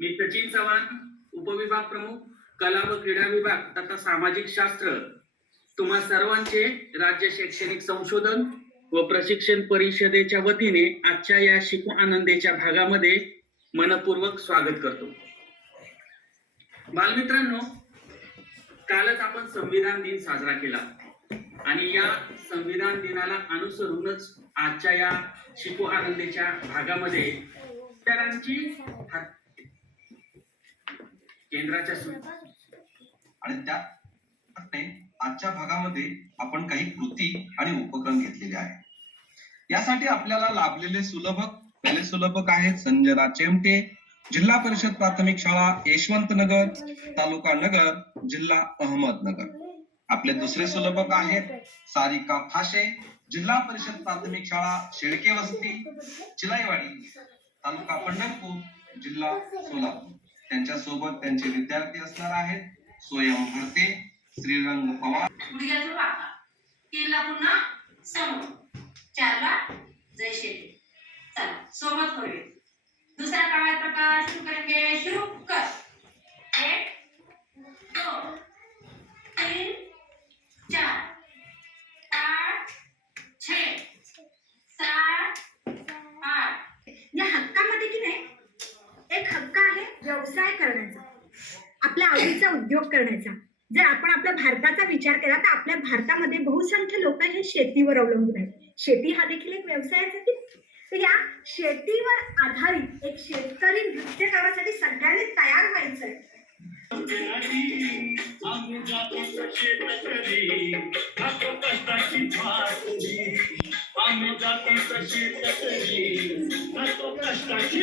मी सचिन चव्हाण उपविभाग प्रमुख कला व क्रीडा विभाग तथा सामाजिक शास्त्र. तुम्हा सर्वांचे राज्य शैक्षणिक संशोधन व प्रशिक्षण परिषदेच्या वतीने आजच्या या शिकू आनंदेच्या भागामध्ये मनपूर्वक स्वागत करतो. बालमित्रांनो कालच आपण संविधान दिन साजरा केला. आणि या संविधान दिनाला अनुसरूनच आजच्या या शिकू आनंदेच्या भागामध्ये विचारांची केंद्राच्या आणि त्या आजच्या भागामध्ये आपण काही कृती आणि उपक्रम घेतलेले आहे यासाठी आपल्याला लाभलेले सुलभक पहिले सुलभक आहेत संजना चेमटे जिल्हा परिषद प्राथमिक शाळा यशवंत नगर तालुका नगर जिल्हा अहमदनगर आपले दुसरे सुलभक आहेत सारिका फाशे जिल्हा परिषद प्राथमिक शाळा शेळके वस्ती चिलाईवाडी तालुका पंढरपूर जिल्हा सोलापूर. त्यांच्यासोबत त्यांचे विद्यार्थी असणार आहेत. स्वयं भरते. श्रीरंग पवार. गुडघ्याचं वाका तीनला पुन्हा समोर. चारला जय शेती चला सोबत करूया व्यवसाय करण्याचा आपल्या आवडीचा उद्योग करण्याचा. जर आपण आपल्या भारताचा विचार केला तर आपल्या भारतामध्ये बहुसंख्य लोक हे शेतीवर अवलंबून आहेत. शेती हा देखील एक व्यवसायच आहे तर या शेतीवर आधारित एक शेतकरी नृत्य करण्यासाठी सगळ्यांनी तयार व्हायचं आहे आम्ही जातो कष्टाची